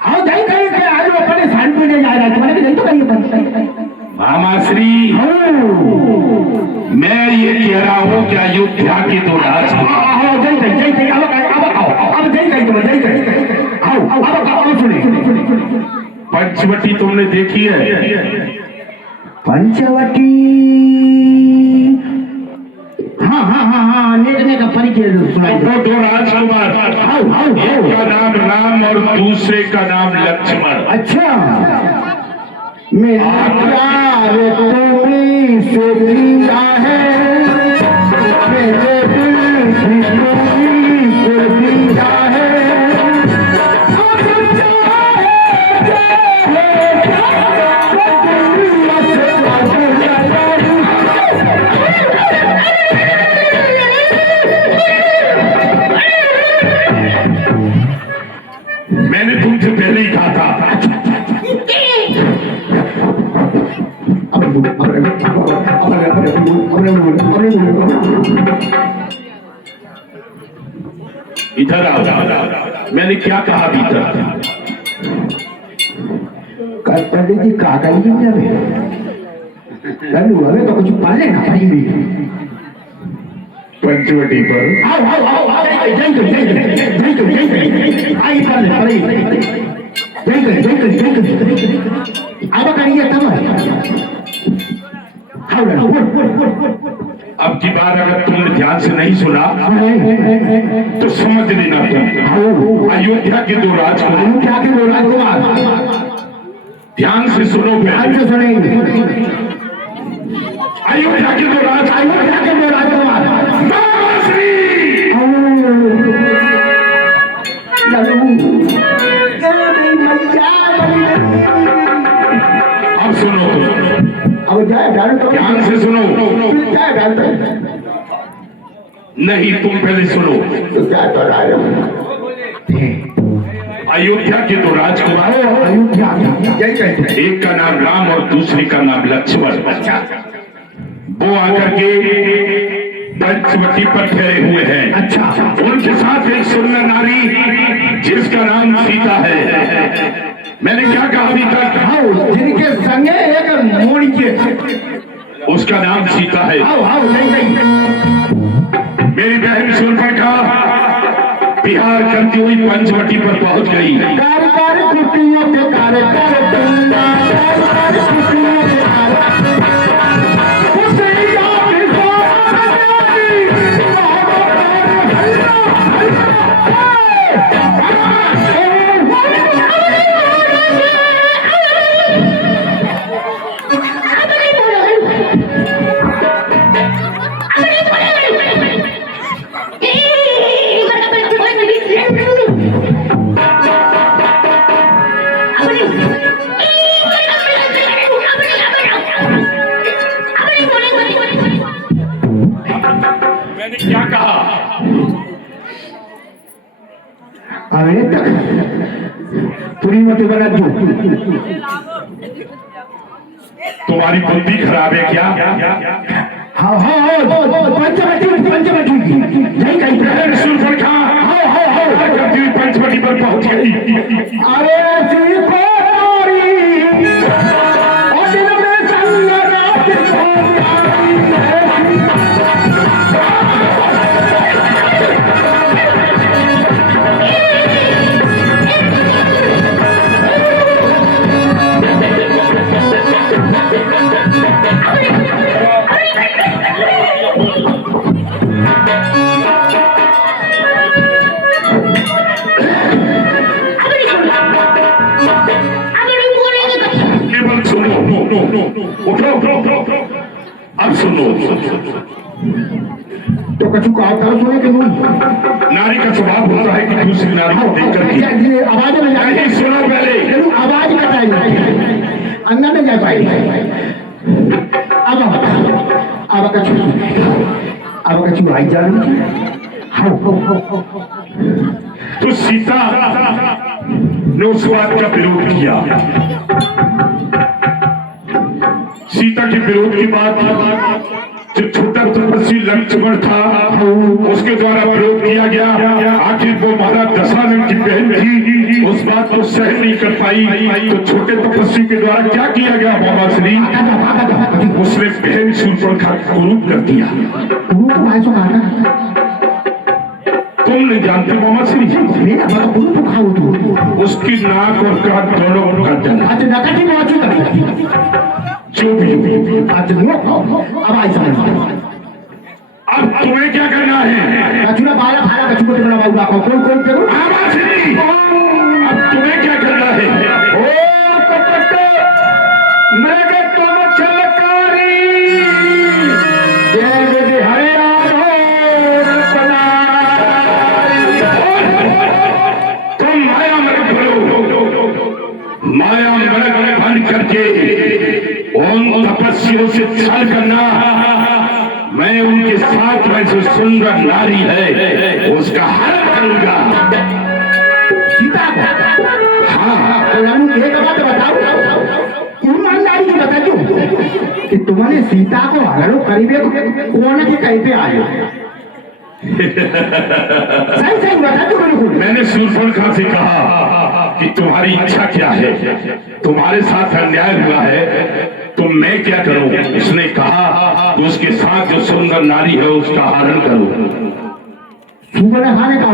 हाँ जाई कहीं के आज वो अपने साल में नहीं जा रहा तुम्हारे भी नहीं तो कहीं मामा श्री मैं ये कह रहा हूँ कि अयोध्या के दो राजकुमार जय अब जय कहीं तुम जय कहीं आओ अब सुनिए पंचवटी तुमने देखी है? पंचवटी हाँ नेकने का परिचय सुनाई वो दो राजकुमार, एक का नाम राम और दूसरे का नाम लक्ष्मण। अच्छा मेरा प्यार तुम्हीं से किया है, मेरे दिल की तुम्हीं से दिया है। मैंने तुमसे पहले ही कहा था। इधर आओ, मैंने क्या कहा अभी तक? पंडित जी काका जी ने हमें तो कुछ पाले ना पाएंगे पंचवटी पर अब करिए अब की बार अगर तुमने ध्यान से नहीं सुना तो समझ लेना तुम अयोध्या के दो राजकुमार, ध्यान से सुनो, ध्यान से सुनेंगे। अयोध्या के दो राजकुमार अब सुनो, अब ध्यान से सुनो। नहीं तुम पहले सुनो। तो क्या कर रहा है? अयोध्या के दो राजकुमार, एक का नाम राम और दूसरे का नाम लक्ष्मण। वो आकर के पंचवटी पर ठहरे हुए हैं। अच्छा, उनके साथ एक सुंदर नारी जिसका नाम सीता है। मैंने क्या कहा अभी तक? जिनके संगे एक मोड़ी के उसका नाम सीता है। मेरी बहन सुनपरखा बिहार करती हुई पंचवटी पर पहुंच गई। मैंने क्या कहा? अरे पूरी मत बना दो। तुम्हारी बुद्धि खराब है क्या? हाँ पंचवटी जय कहीं सुनपरखा करती हुई पंचवटी पर पहुंच गई। अरे उठो, अब सुनो। तो कछु का सुने कि नारी का स्वभाव होता है कि दूसरी नारी को देख करके आवाज में जाए। सुनो पहले, आवाज कटाई अंदर में जा पाई। अब कछु आई जा तो सीता ने उस बात का विरोध किया। सीता के विरोध की बात जो छोटा तपस्वी लक्ष्मण था उसके द्वारा विरोध किया गया। आखिर वो महाराज दशानन की बहन थी, उस बात को सहन नहीं कर पाई तो छोटे तपस्वी के द्वारा क्या किया गया बाबा श्री? उसने बहन शूर्पणखा का कुरूप कर दिया। तुम नहीं जानते बाबा श्री? उसकी नाक और कान दोनों काट डाला। जो भी अब तुम्हें क्या करना है? अब तुम्हें क्या करना है? तुम माया मृग बनो, माया मृग बन करके उन तपस्वियों से छल करना। मैं उनके साथ में जो सुंदर नारी है उसका हरण करूंगा। सीता को? हाँ, तो एक बात बताओ, ईमानदारी से बता दो कि तुम्हारे सीता को हरण करीबे कौन के कहीं पे आए? सही सही बता दो बिल्कुल। मैंने शूर्पणखा से कहा कि तुम्हारी इच्छा क्या है? तुम्हारे साथ अन्याय हुआ है तो मैं क्या करूं? उसने कहा कि उसके साथ जो सुंदर नारी है उसका हरण करो। शूर्पणखा ने कहा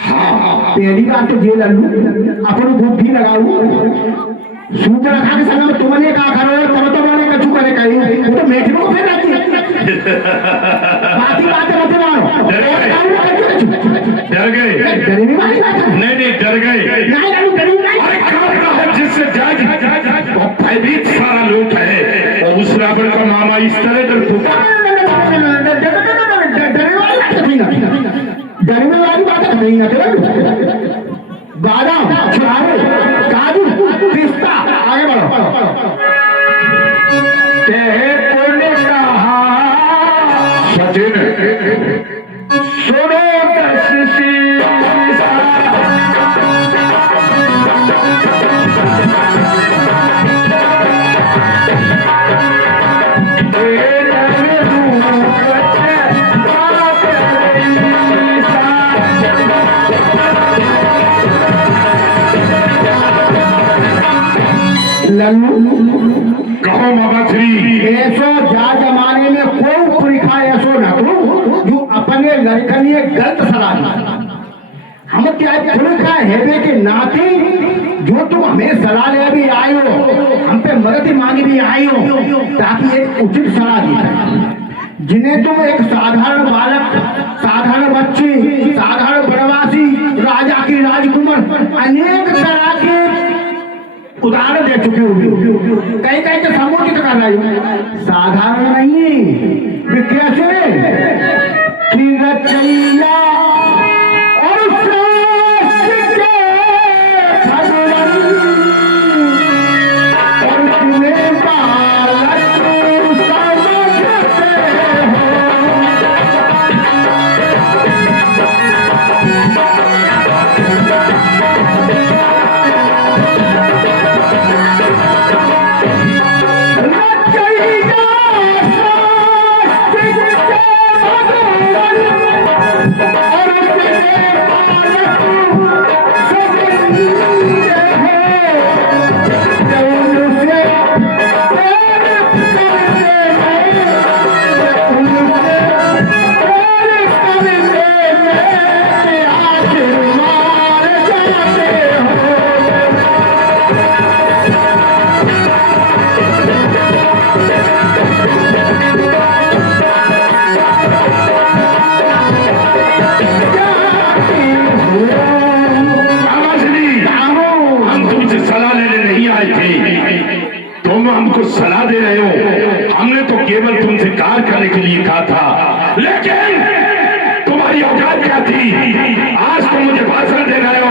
हाँ, पहली बात तो जेल अपनी बुद्धि लगाऊ। शूर्पणखा के संग में तुमने कहा करो तब तो मैंने कछु करे कही, वो तो मेठे को फिर रहती बाकी बातें मत मारो। डर गए? डरे भी वाली बात है। नहीं डर गए। जिससे भयभीत सारा लोग है और उस रावण का मामा इस तरह डरपोता। डरने वाली बात नहीं ना बादाम, छुहारे, काजू, पिस्ता, आगे बढ़ो। तूने कहा सचिन सुनो कहो बाबा श्री। ऐसो जा जमाने में कोई पुरखा ऐसो न करो जो अपने लड़कन ये गलत सलाह दी। हम क्या पुरखा है के नाते जो तुम हमें सलाह ले भी आई हो, हम पे मदद मांगी भी आई हो ताकि एक उचित सलाह दी। जिन्हें तुम एक साधारण बालक, साधारण बच्ची, साधारण वनवासी, राजा की राजकुमार अनेक तरह के उदाहरण दे चुके हो। कई कई के संबोधित कर रही हूँ। साधारण नहीं वे कैसे कि रचैया और हमको सलाह दे रहे हो। हमने तो केवल तुमसे कार्य करने के लिए कहा था, लेकिन तुम्हारी औकात क्या थी? आज तुम मुझे भाषण दे रहे हो।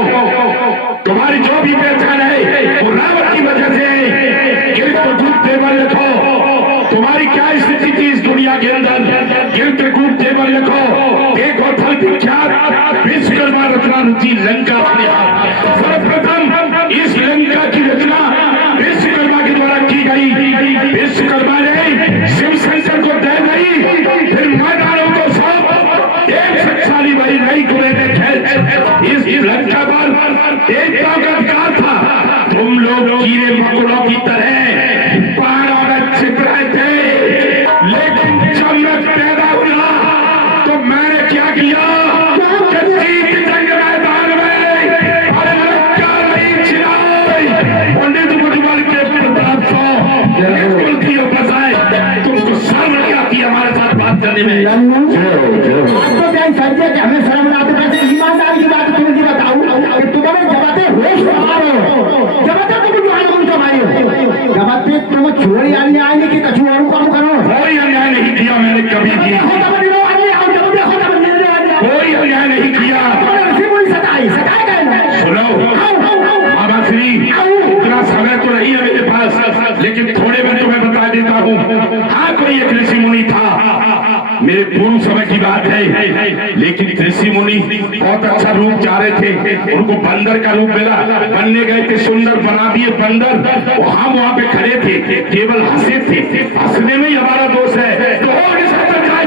तुम्हारी जो भी पहचान है वो रावण की वजह से गिरत्रकूट देवर लिखो। तुम्हारी क्या स्थिति थी इस दुनिया के अंदर? गिरत्रकूट देवर लिखो। देखो फल विख्यात विश्वकर्मा रचना रुचि लंका। सर्वप्रथम इस लंका की रचना विश्वकर्मा के द्वारा की गई। विश्वकर्मा ने शिव शंकर को दे गई, फिर मैदानों को सौंप एक शक्तिशाली भाई नई कुएं में खेल इस लंका पर लोग कीड़े मकोड़ों की तरह पहाड़ों में छिप रहे थे, लेकिन जब मैं पैदा हुआ तो मैंने क्या किया? जंग मैदान में लक्का नहीं छिड़ाई, पंडित मुजमल के प्रताप से बसाए। तुमको शर्म नहीं आती हमारे साथ बात करने में? आपको क्या समझे कि हमें शर्म आती है? ईमानदारी की बात तुमसे बताऊं कि तुम्हारे जबाते होश मारो, जबाते तुम जो आने मुझे मारियो, जबाते तुम चोरी अन्याय नहीं कि कछु और काम करो। कोई अन्याय नहीं किया मैंने कभी भी, कोई अन्याय नहीं किया। सुनो बाबा श्री, इतना समय तो नहीं है मेरे पास, लेकिन थोड़े में तुम्हें बता देता हूँ। हाँ, कोई एक ऋषि मुनि था, मेरे पूर्व समय की बात है, लेकिन ऋषि मुनि बहुत अच्छा रूप चाह रहे थे, उनको बंदर का रूप मिला, बनने गए थे, सुंदर बना दिए बंदर। हम वहां पे खड़े थे, केवल हंसे थे, हंसने में ही हमारा दोष है। तो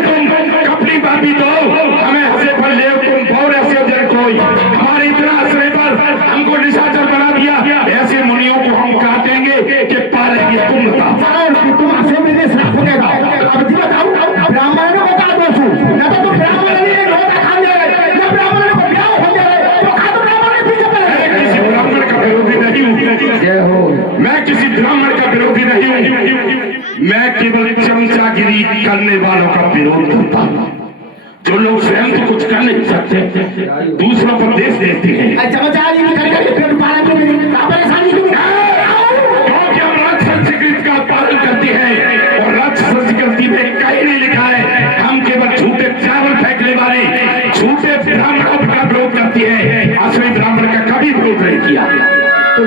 तुम कपड़ी बाबी दो, हमें हंसे पर ले, तुम बहुत ऐसे जन कोई हमारे इतना हंसने पर हमको निशाचर बना दिया। ऐसे मुनियों को हम काटेंगे कि पालेंगे। तुम बताओ, तुम हंसे में श्राप हो जाएगा। अब जी बताओ, ब्राह्मण को बता दो ना, तो तुम ब्राह्मण नहीं रोटा खा जाएगा, ना ब्राह्मण को ब्याह हो जाएगा, तो खा तो ब्राह्मण के पीछे पड़े। किसी ब्राह्मण का विरोधी नहीं हूँ, मैं किसी ब्राह्मण का विरोधी नहीं हूँ, मैं केवल चमचागिरी करने वालों का विरोध करता हूँ। जो लोग स्वयं तो कुछ कर नहीं सकते, दूसरों को देश देते हैं। चमचागिरी करके पेट पालन परेशानी क्योंकि हम राज संस्कृति का पालन करते हैं, और राज संस्कृति में कहीं नहीं लिखा है हम केवल झूठे चावल फेंकने वाले झूठे ब्राह्मणों का विरोध करते हैं। असली ब्राह्मण का कभी विरोध नहीं किया। तो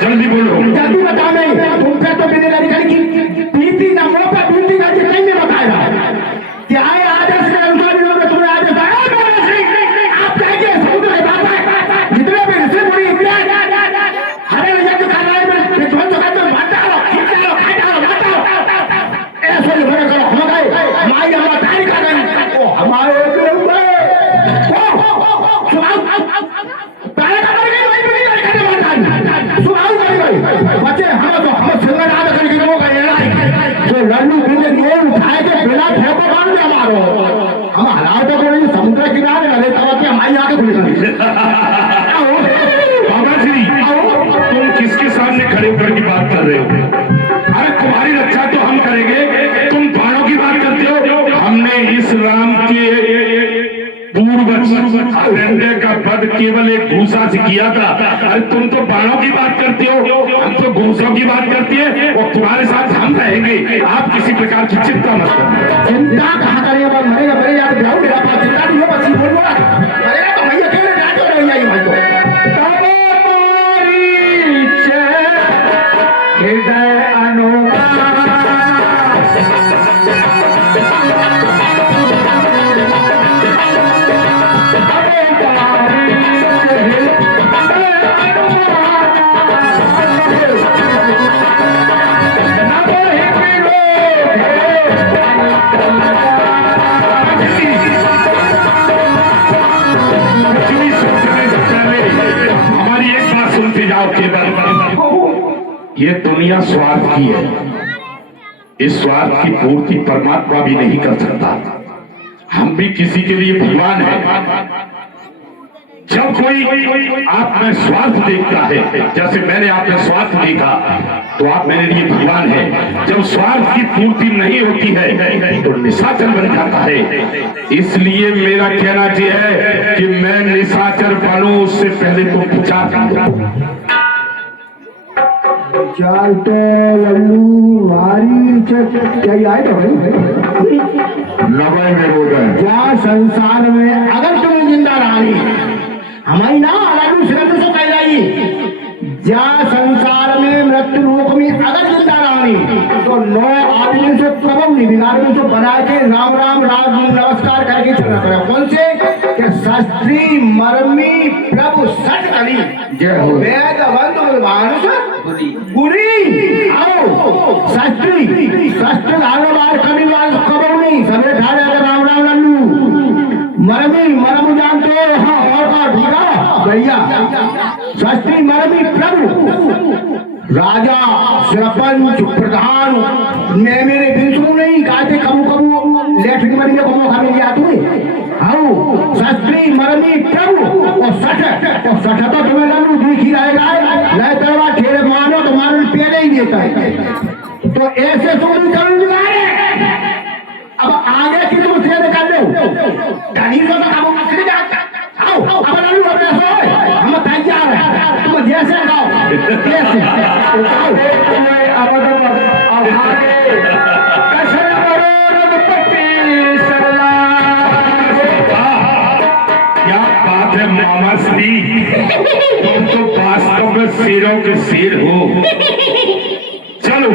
जल्दी बोलो, जल्दी बता। नहीं तुम पे तो मैंने लड़की की पीती ना मुंह पे दूसरी का कहीं नहीं बताएगा क्या है आदेश के अनुसार में तुम्हें आदेश आया। आप कहेंगे समुद्र के बाबा जितने भी ऋषि मुनि हरे भैया के कार्यालय में ध्वंस करते हो, मार डालो, खींच डालो, खा डालो, मार डालो, ऐसे ही बड़े करो। हम गए माई हमारा तारी कर रहे हो हमारे बच्चे हम तो हम सिंगर आदि करके लोग जो लड्डू पीने जोर उठाए के बिना ठेको बांध दे हमारो हम हालात तो बोले समुद्र किनारे वाले तब कि हमारी आंखें खुली गई। बाबा श्री, तुम किसके सामने खड़े होकर की बात कर रहे हो? अरे तुम्हारी रक्षा तो हम करेंगे, तुम बाणों की बात करते हो। हमने इस राम के अरण्य का वध केवल एक घूसा से किया था। अरे तुम तो बाणों की बात करते हो, हम तो घूसों की बात करते हैं, और तुम्हारे साथ हम रहेंगे। आप किसी प्रकार की चिंता मत करो। चिंता कहाँ करेगा? मरेगा मरेगा तो ब्याह मेरा पास चिंता नहीं हो, बस बोल मरेगा तो भैया क्यों नहीं जाते रह जाइए भाई तो हृदय ये दुनिया स्वार्थ की है, इस स्वार्थ की पूर्ति परमात्मा भी नहीं कर सकता। हम भी किसी के लिए भगवान है। जब कोई आप में स्वार्थ देखता है, जैसे मैंने आप में स्वार्थ देखा, तो आप मेरे लिए भगवान है। जब स्वार्थ की पूर्ति नहीं होती है तो निशाचर बन जाता है। इसलिए मेरा कहना यह है कि मैं निशाचर बनूं उससे पहले तो विचार करूं। चाल तो लल्लू मारी क्या आए तो भाई लवाई में रोग है। क्या संसार में अगर तुम जिंदा रही हमारी ना लड्डू सिरंद से कहलाई, जा संसार में मृत्यु रूप में अगर जिंदा रही तो 9 आदमी से कबम नहीं बिगाड़ में तो बना के राम राम राम नमस्कार करके चलना पड़ेगा। कौन से शास्त्री मरमी प्रभु सट करी जय हो। वेदवंत मानुष गुरी आओ शास्त्री शास्त्र लालवार कभी बार खबर नहीं सबे ढाले राम राम लल्लू मरमी मरम जानते हो हाँ और का ढूंढा भैया शास्त्री मरमी प्रभु राजा सरपंच प्रधान मैं मेरे बिल्कुल नहीं गाते कबू कबू लेटरिन बन के कबू खाने लिया तुम्हें आओ शास्त्री मरमी प्रभु और सठ तो तुम्हें लल्लू दिख ही रहेगा नहीं तरवा ठेरे मानो तो मानो पहले ही देता है तो ऐसे तुम करूंगा अब आगे की तुम से कर लो धनी को तो काबू कर जाता आओ अब लल्लू अब ऐसा है हम तैयार हैं तुम जैसे गाओ कैसे अब आगे कसर करो रघुपति सरला। क्या बात है मामा श्री, तुम तो वास्तव में शेरों के शेर हो। चलो